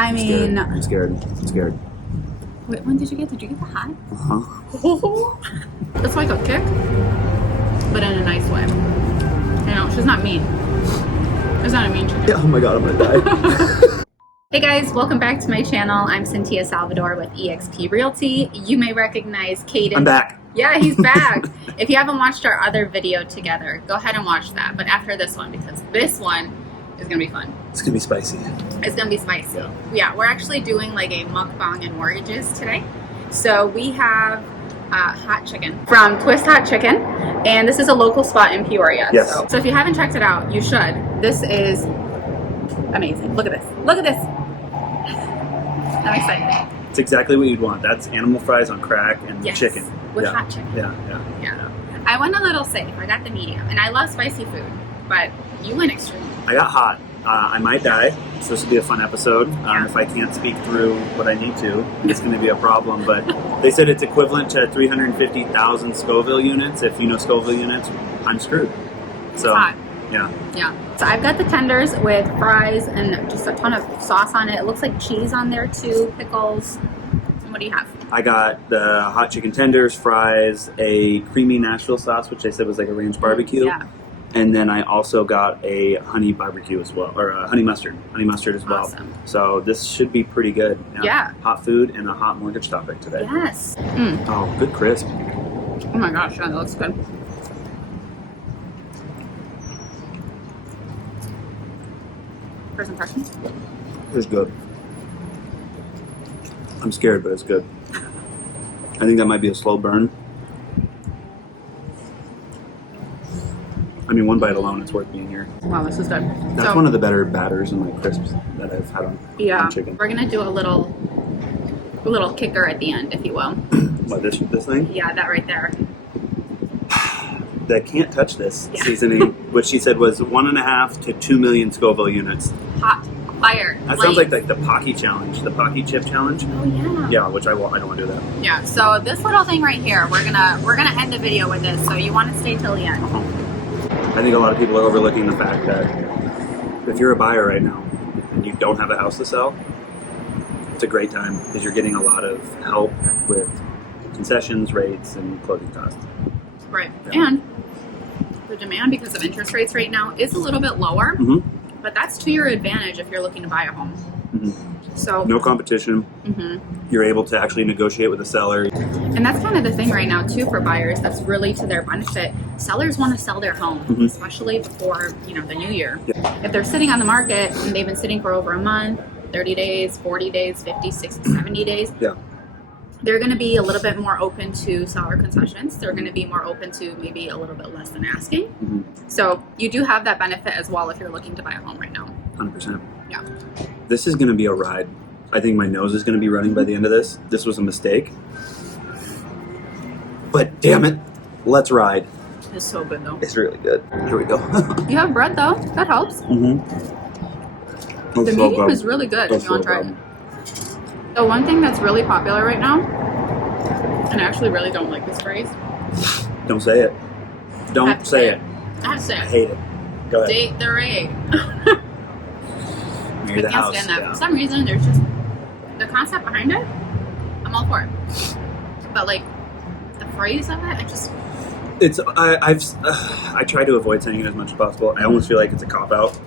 I mean... I'm scared. I'm scared. Wait, when did you get? Did you get the hot? Uh-huh. It's like a kick, but in a nice way. You know, she's not mean. It's not a mean chicken. Yeah, oh my god, I'm gonna die. Hey guys, welcome back to my channel. I'm Sintia Salvador with eXp Realty. You may recognize Kadyn. I'm back. Yeah, he's back. If you haven't watched our other video together, go ahead and watch that. But after this one, because this one is gonna be fun. It's gonna be spicy. It's gonna be spicy. Yeah, we're actually doing like a mukbang and mortgages today. So we have hot chicken from Twist Hot Chicken, and this is a local spot in Peoria. Yes. So if you haven't checked it out, you should. This is amazing. Look at this. Look at this. I'm excited. It's exactly what you'd want. That's animal fries on crack and Yes, chicken. with Yeah. hot chicken. Yeah. I went a little safe. I got the medium, and I love spicy food, but you went extreme. I got hot. I might die, so this will be a fun episode. Yeah. If I can't speak through what I need to, it's going to be a problem. But they said it's equivalent to 350,000 Scoville units. If you know Scoville units, I'm screwed. So, It's hot. yeah. Yeah. So I've got the tenders with fries and just a ton of sauce on it. It looks like cheese on there too, pickles. And what do you have? I got the hot chicken tenders, fries, a creamy Nashville sauce, which they said was like a ranch barbecue. Yeah. And then I also got a honey barbecue as well, or a honey mustard as well. Awesome. So this should be pretty good. Yeah. Hot food and a hot mortgage topic today. Yes. Oh, good crisp. Oh my gosh, yeah, that looks good. First impressions? It's good. I'm scared, but it's good. I think that might be a slow burn. I mean, one bite alone, it's worth being here. Wow, this is good. That's one of the better batters and like crisps that I've had on chicken. We're gonna do a little kicker at the end, if you will. What, this thing? Yeah, that right there. That can't touch this seasoning, which she said was 1.5 to 2 million Scoville units. Hot fire. That sounds like the Pocky challenge, the Pocky chip challenge. Oh yeah. Yeah, which I don't want to do that. Yeah. So this little thing right here, we're gonna end the video with this. So you want to stay till the end. I think a lot of people are overlooking the fact that if you're a buyer right now and you don't have a house to sell, it's a great time because you're getting a lot of help with concessions, rates, and closing costs. Right. Yeah. And the demand because of interest rates right now is a little bit lower, but that's to your advantage if you're looking to buy a home. So no competition. You're able to actually negotiate with the seller. And that's kind of the thing right now too for buyers. That's really to their benefit. Sellers want to sell their home, especially before the new year. Yeah. If they're sitting on the market and they've been sitting for over a month, 30 days, 40 days, 50, 60, 70 days, they're going to be a little bit more open to seller concessions. They're going to be more open to maybe a little bit less than asking. So you do have that benefit as well if you're looking to buy a home right now. 100%. Yeah. This is going to be a ride. I think my nose is going to be running by the end of this. This was a mistake. But damn it, let's ride. It's so good though. It's really good. Here we go. You have bread though. That helps. The medium is really good if you want to try it. The one thing that's really popular right now, and I actually really don't like this phrase. Don't say it. Don't say it. I have to say it. I hate it. Go ahead. Date the rate. Near the I can't house. stand that. Yeah. For some reason, there's just the concept behind it. I'm all for it. But like the phrase of it, I try to avoid saying it as much as possible. I almost feel like it's a cop out.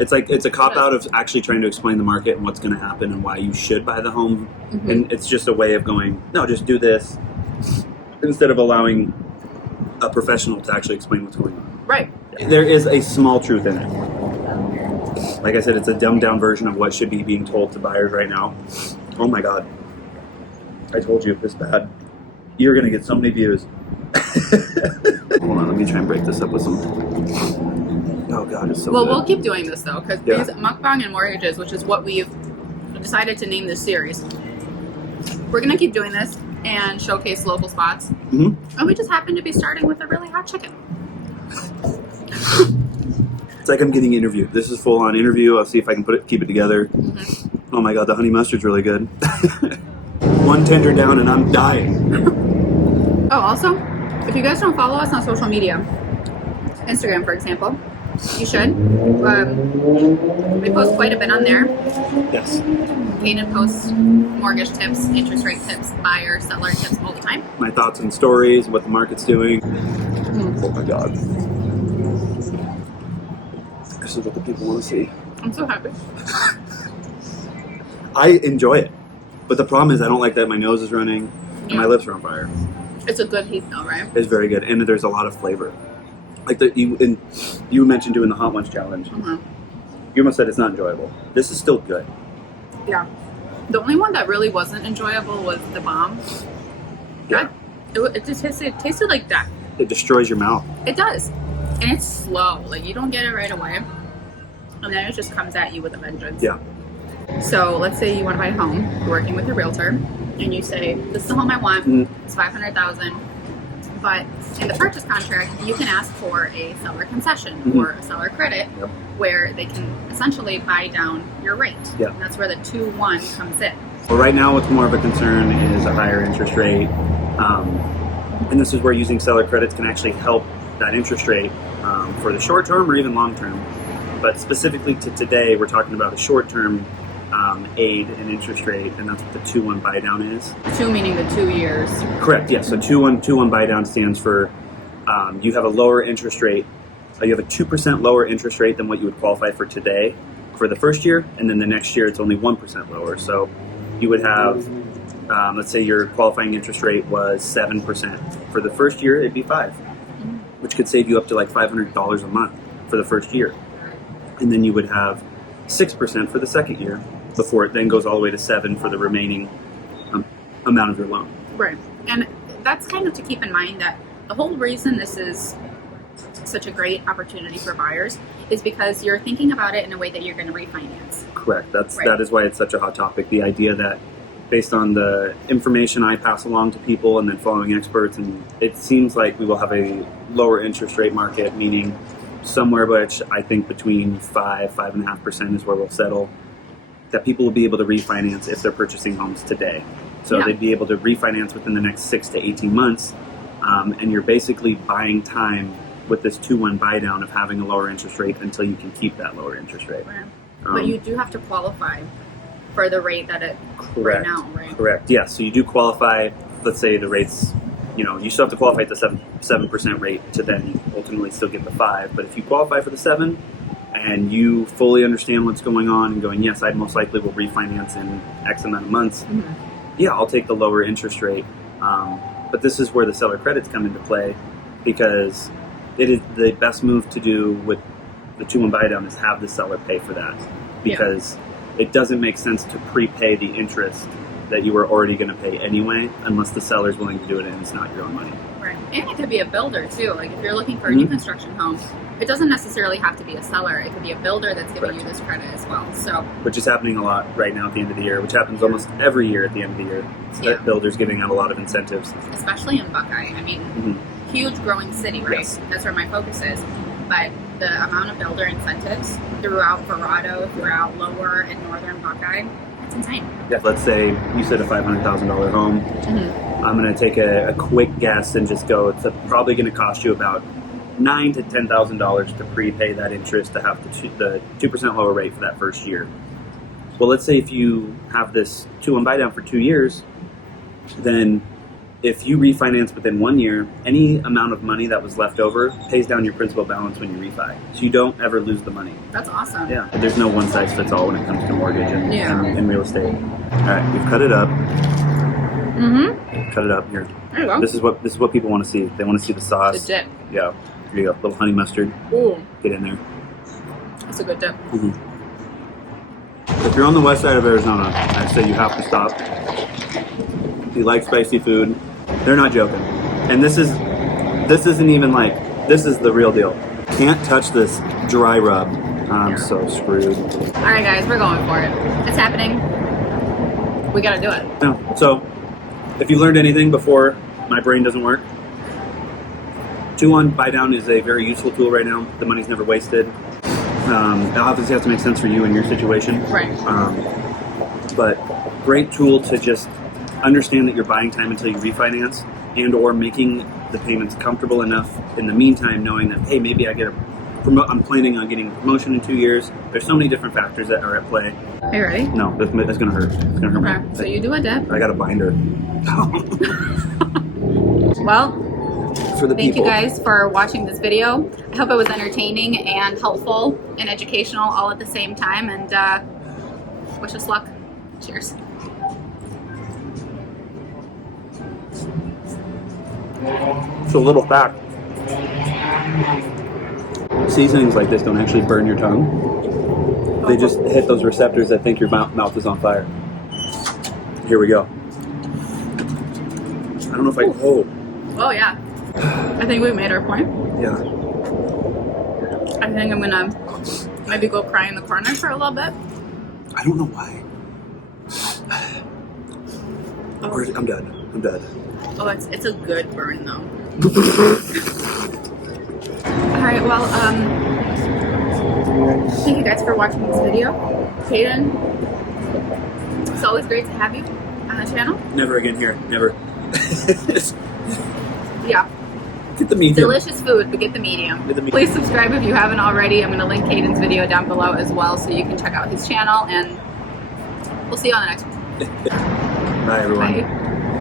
It's a cop out of actually trying to explain the market and what's going to happen and why you should buy the home. And it's just a way of going, no, just do this instead of allowing a professional to actually explain what's going on. right? There is a small truth in it. Like I said, it's a dumbed down version of what should be being told to buyers right now. Oh my God. I told you, it's bad. You're going to get so many views. Hold on, let me try and break this up with some... Oh God, it's so Well, good. we'll keep doing this though, because these mukbang and mortgages, which is what we've decided to name this series, we're going to keep doing this and showcase local spots. And we just happen to be starting with a really hot chicken. It's like I'm getting interviewed. This is full on interview. I'll see if I can keep it together. Oh my God, the honey mustard's really good. One tender down and I'm dying. Oh, also, if you guys don't follow us on social media, Instagram, for example, You should. We post quite a bit on there. Yes. Kadyn posts mortgage tips, interest rate tips, buyer, seller tips all the time. My thoughts and stories, what the market's doing. Oh my God. This is what the people want to see. I'm so happy. I enjoy it. But the problem is I don't like that my nose is running and my lips are on fire. It's a good heat though, right? It's very good. And there's a lot of flavor. Like you mentioned doing the Hot Ones Challenge. Mm-hmm. You almost said it's not enjoyable. This is still good. Yeah. The only one that really wasn't enjoyable was the bomb. Yeah. It just tasted like that. It destroys your mouth. It does. And it's slow. Like, you don't get it right away. And then it just comes at you with a vengeance. Yeah. So let's say you want to buy a home. You're working with a realtor. And you say, this is the home I want. It's $500,000. But in the purchase contract, you can ask for a seller concession or a seller credit where they can essentially buy down your rate. Yeah. And that's where the 2-1 comes in. Well, right now what's more of a concern is a higher interest rate. And this is where using seller credits can actually help that interest rate for the short term or even long term. But specifically to today, we're talking about a short term aid in interest rate, and that's what the 2-1 buy down is. 2 meaning the 2 years. Correct, yes. So 2-1 buy down stands for you have a lower interest rate. You have a 2% lower interest rate than what you would qualify for today for the first year, and then the next year it's only 1% lower. So you would have, let's say your qualifying interest rate was 7%. For the first year, it'd be 5%, which could save you up to like $500 a month for the first year. And then you would have 6% for the second year before it then goes all the way to 7% for the remaining amount of your loan. Right. And that's kind of to keep in mind that the whole reason this is such a great opportunity for buyers is because you're thinking about it in a way that you're going to refinance. Correct. That is why it's such a hot topic. The idea that based on the information I pass along to people and then following experts, and it seems like we will have a lower interest rate market, meaning somewhere which I think between 5.5% is where we'll settle, that people will be able to refinance if they're purchasing homes today. So they'd be able to refinance within the next 6 to 18 months, and you're basically buying time with this 2-1 buy down of having a lower interest rate until you can keep that lower interest rate. Right. But you do have to qualify for the rate that it right now, right? Correct. Yeah. So you do qualify. Let's say the rates, you still have to qualify at the 7% rate to then ultimately still get the 5%. But if you qualify for the 7% and you fully understand what's going on and going, yes, I most likely will refinance in X amount of months. Yeah, I'll take the lower interest rate. But this is where the seller credits come into play, because it is the best move to do with the 2-1 buy down is have the seller pay for that, because it doesn't make sense to prepay the interest that you were already going to pay anyway, unless the seller's willing to do it and it's not your own money. Right. And it could be a builder too. Like if you're looking for a new construction home, it doesn't necessarily have to be a seller. It could be a builder that's giving you this credit as well. So, which is happening a lot right now at the end of the year, which happens almost every year at the end of the year. So builders giving out a lot of incentives. Especially in Buckeye. I mean, huge growing city, right? Yes. That's where my focus is. But the amount of builder incentives throughout Verrado, throughout lower and northern Buckeye, it's insane. Yeah, let's say you said a $500,000 home. I'm going to take a quick guess and just go, it's probably going to cost you about $9,000 to $10,000 to prepay that interest to have the 2% lower rate for that first year. Well, let's say if you have this 2-1 buy down for 2 years, then if you refinance within 1 year, any amount of money that was left over pays down your principal balance when you refi. So you don't ever lose the money. That's awesome. Yeah. There's no one size fits all when it comes to mortgage and real estate. All right, we've cut it up. Cut it up here. There you go. This is what people want to see. They want to see the sauce. The dip. Yeah. Here you go. Little honey mustard. Ooh. Get in there. That's a good dip. If you're on the west side of Arizona, I say you have to stop. If you like spicy food, they're not joking. And this isn't even like, this is the real deal. Can't touch this dry rub. I'm so screwed. All right, guys, we're going for it. It's happening. We got to do it. Yeah. So, if you learned anything before my brain doesn't work, 2-1 buy down is a very useful tool right now. The money's never wasted. It obviously has to make sense for you and your situation. Right. But great tool to just understand that you're buying time until you refinance, and or making the payments comfortable enough in the meantime, knowing that, hey, maybe I get I'm planning on getting a promotion in 2 years. There's so many different factors that are at play. Are you ready? No, that's gonna hurt. It's gonna hurt Okay, me. so you do a dip. I got a binder. Well, For the thank people. you guys for watching this video. I hope it was entertaining and helpful and educational all at the same time, and wish us luck. Cheers. So a little fact. Seasonings like this don't actually burn your tongue. They just hit those receptors that think your mouth is on fire. Here we go. I don't know if I... Oh yeah. I think we made our point. Yeah. I think I'm gonna maybe go cry in the corner for a little bit. I don't know why. I'm dead. I'm dead. Oh, it's a good burn though. Alright, well, thank you guys for watching this video. Kadyn, it's always great to have you on the channel. Never again here. Never. Yeah. Get the medium. Delicious food, but get the medium. Please subscribe if you haven't already. I'm going to link Kadyn's video down below as well so you can check out his channel, and we'll see you on the next one. Bye, everyone. Bye.